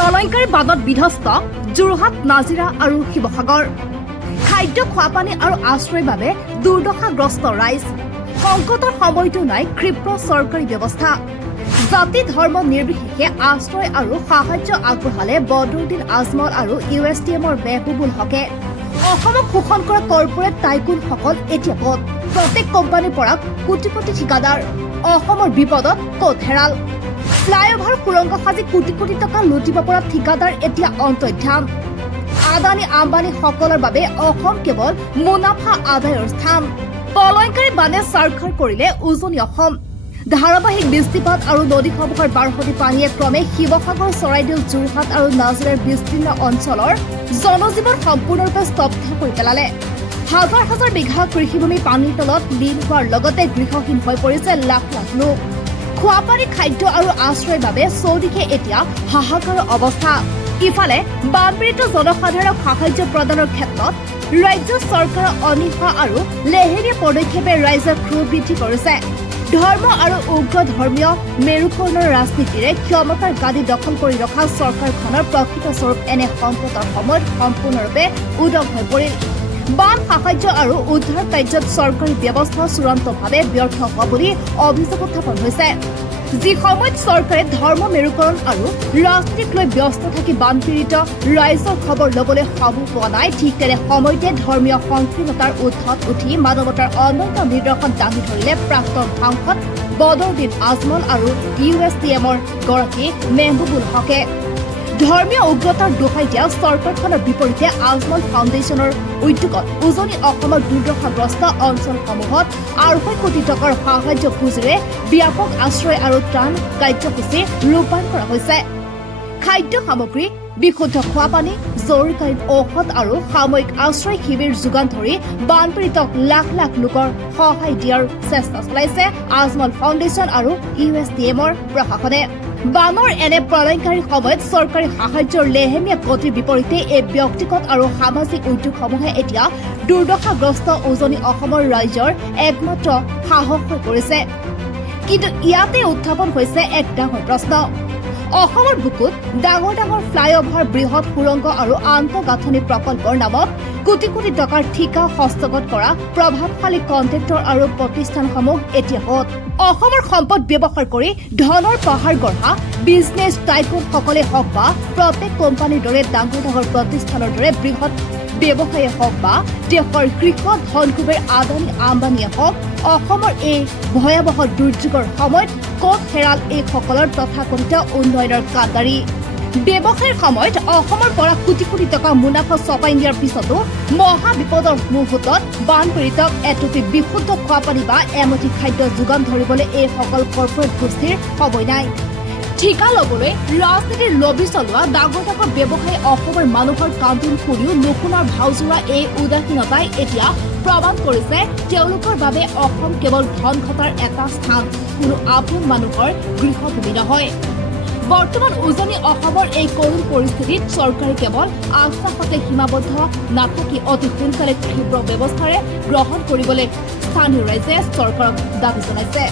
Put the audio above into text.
প্ৰলয়ংকাৰী বানত বিধ্বস্ত যোৰহাট, নাজিৰা আৰু শিৱসাগৰ। খাদ্য, খোৱাপানী আৰু আশ্ৰয়ৰ বাবে দুৰ্দশাগ্ৰস্ত ৰাইজ। সংকটৰ সময়তো নাই ক্ষীপ্ৰ চৰকাৰী ব্যৱস্থা। জাতি ধৰ্ম নিৰ্বিশেষে আশ্ৰয় আৰু সাহায্য আগবঢ়ালে বদৰুদ্দিন আজমল আৰু USTMৰ মেহবুবুল হকে। অসমক শোষণ কৰা কৰ্পৰেট টাইকুনসকল এতিয়া ক'ত? প্ৰত্যেক কোম্পানীৰ পৰা কোটি কোটি ঠিকাদাৰ। অসমৰ বিপদত ক'ত হেৰাল? ফ্লাইঅভাৰ সুৰংগ সাজি কোটি কোটি টকা লুটিব পৰা ঠিকাদাৰ এতিয়া অন্তৰ্ধান। আদানী আম্বানী সকলৰ বাবে অসম কেৱল মুনাফা আদায়ৰ স্থান। প্ৰলয়ংকাৰী বানে চাৰখাৰ কৰিলে উজনি অসম। ধাৰাবাহিক বৃষ্টিপাত আৰু নদীসমূহৰ বাঢ়তি পানীয়ে ক্ৰমে শিৱসাগৰ, চৰাইদেউ, যোৰহাট আৰু নাজিৰাৰ বিস্তীৰ্ণ অঞ্চলৰ জনজীৱন সম্পূৰ্ণৰূপে স্তব্ধ কৰি পেলালে। হাজাৰ হাজাৰ বিঘা কৃষিভূমি পানীৰ তলত লীন হোৱাৰ লগতে গৃহহীন হৈ পৰিছে লাখ লাখ লোক। খোৱাপানী, খাদ্য আৰু আশ্ৰয়ৰ বাবে চৌদিশে এতিয়া হাহাকাৰৰ অৱস্থা। ইফালে বানপীড়িত জনসাধাৰণক সাহায্য প্ৰদানৰ ক্ষেত্ৰত ৰাজ্য চৰকাৰৰ অনীহা আৰু লেহেৰীয়া পদক্ষেপে ৰাইজৰ ক্ৰোধ বৃদ্ধি কৰিছে। ধৰ্ম আৰু উগ্ৰ ধৰ্মীয় মেৰুকৰণৰ ৰাজনীতিৰে ক্ষমতাৰ গাদী দখল কৰি ৰখা চৰকাৰখনৰ প্ৰকৃত স্বৰূপ এনে সংকটৰ সময়ত সম্পূৰ্ণৰূপে উদং হৈ পৰিল। বান সাহায্য আৰু উদ্ধাৰ কাৰ্যত চৰকাৰী ব্যৱস্থা চূড়ান্তভাৱে ব্যৰ্থ হোৱা বুলি অভিযোগ উত্থাপন হৈছে। যি সময়ত চৰকাৰে ধৰ্ম মেৰুকৰণ আৰু ৰাজনীতিক লৈ ব্যস্ত থাকি বানপীড়িত ৰাইজৰ খবৰ ল'বলৈ সময় পোৱা নাই, ঠিক তেনে সময়তে ধৰ্মীয় সংকীৰ্ণতাৰ উদ্ধত উঠি মানৱতাৰ অনন্য নিদৰ্শন দাঙি ধৰিলে প্ৰাক্তন সাংসদ বদৰুদ্দিন আজমল আৰু USTMৰ গৰাকী মেহবুবুল হকে। ধৰ্মীয় উগ্ৰতাৰ দোহাই দিয়া চৰকাৰখনৰ বিপৰীতে আজমল ফাউণ্ডেশ্যনৰ উদ্যোগত উজনি অসমৰ দুৰ্দশাগ্ৰস্ত অঞ্চলসমূহত 2.5 কোটি টকাৰ সাহায্য পুঁজিৰে ব্যাপক আশ্ৰয় আৰু ত্ৰাণ কাৰ্যসূচী ৰূপায়ণ কৰা হৈছে। খাদ্য সামগ্ৰী, বিশুদ্ধ খোৱাপানী, জৰুৰীকালীন ঔষধ আৰু সাময়িক আশ্ৰয় শিবিৰ যোগান ধৰি বানপীড়িতক লাখ লাখ লোকৰ সহায় দিয়াৰ চেষ্টা চলাইছে আজমল ফাউণ্ডেশ্যন আৰু USTMৰ প্ৰশাসনে। বানৰ এনে প্ৰলয়ংকাৰী সময়ত চৰকাৰী সাহায্যৰ লেহেমীয়া গতিৰ বিপৰীতে এই ব্যক্তিগত আৰু সামাজিক উদ্যোগসমূহে এতিয়া দুৰ্দশাগ্ৰস্ত উজনি অসমৰ ৰাইজৰ একমাত্ৰ সাহস হৈ পৰিছে। কিন্তু ইয়াতে উত্থাপন হৈছে এক ডাঙৰ প্ৰশ্ন। অসমৰ বুকুত ডাঙৰ ডাঙৰ ফ্লাইঅভাৰ, বৃহৎ সুৰংগ আৰু আন্তঃগাঁথনি প্ৰকল্পৰ নামত কোটি কোটি টকাৰ ঠিকা হস্তগত কৰা প্ৰভাৱশালী কণ্ট্ৰেক্টৰ আৰু প্ৰতিষ্ঠানসমূহ এতিয়া ক'ত? অসমৰ সম্পদ ব্যৱহাৰ কৰি ধনৰ পাহাৰ গঢ়া বিজনেছ টাইকুনসকলে হওক বা প্ৰত্যেক কোম্পানীৰ দৰে ডাঙৰ ডাঙৰ প্ৰতিষ্ঠানৰ দৰে বৃহৎ ব্যৱসায়ীয়ে হওক বা দেশৰ কৃষক ধনকুবেৰ আদানী আম্বানীয়ে হওক, অসমৰ এই ভয়াৱহ দুৰ্যোগৰ সময়ত ক'ত হেৰাল এইসকলৰ তথাকথিত উন্নয়নৰ কাণ্ডাৰী? ব্যৱসায়ৰ সময়ত অসমৰ পৰা কোটি কোটি টকা মুনাফা চপাই নিয়াৰ পিছতো মহা বিপদৰ মুহূৰ্তত বানপীড়িতক এটুপি বিশুদ্ধ খোৱাপানী বা এমুঠি খাদ্য যোগান ধৰিবলৈ এইসকল কৰ্পৰেট গোষ্ঠীৰ সময় নাই। ঠিকা ল'বলৈ ৰাজনীতিৰ লবি চলোৱা ডাঙৰ ডাঙৰ ব্যৱসায়ী অসমৰ মানুহৰ কান্দোন শুনিও নুশুনাৰ ভাওজোৰা এই উদাসীনতাই এতিয়া প্ৰমাণ কৰিছে তেওঁলোকৰ বাবে অসম কেৱল ধন ঘটাৰ এটা স্থান, কোনো আপোন মানুহৰ গৃহভূমি নহয়। বৰ্তমান উজনি অসমৰ এই কৰুণ পৰিস্থিতিত চৰকাৰে কেৱল আশ্বাসতে সীমাবদ্ধ নাথাকি অতি সোনকালে ক্ষীপ্ৰ ব্যৱস্থাৰে গ্ৰহণ কৰিবলৈ স্থানীয় ৰাইজে চৰকাৰক দাবী জনাইছে।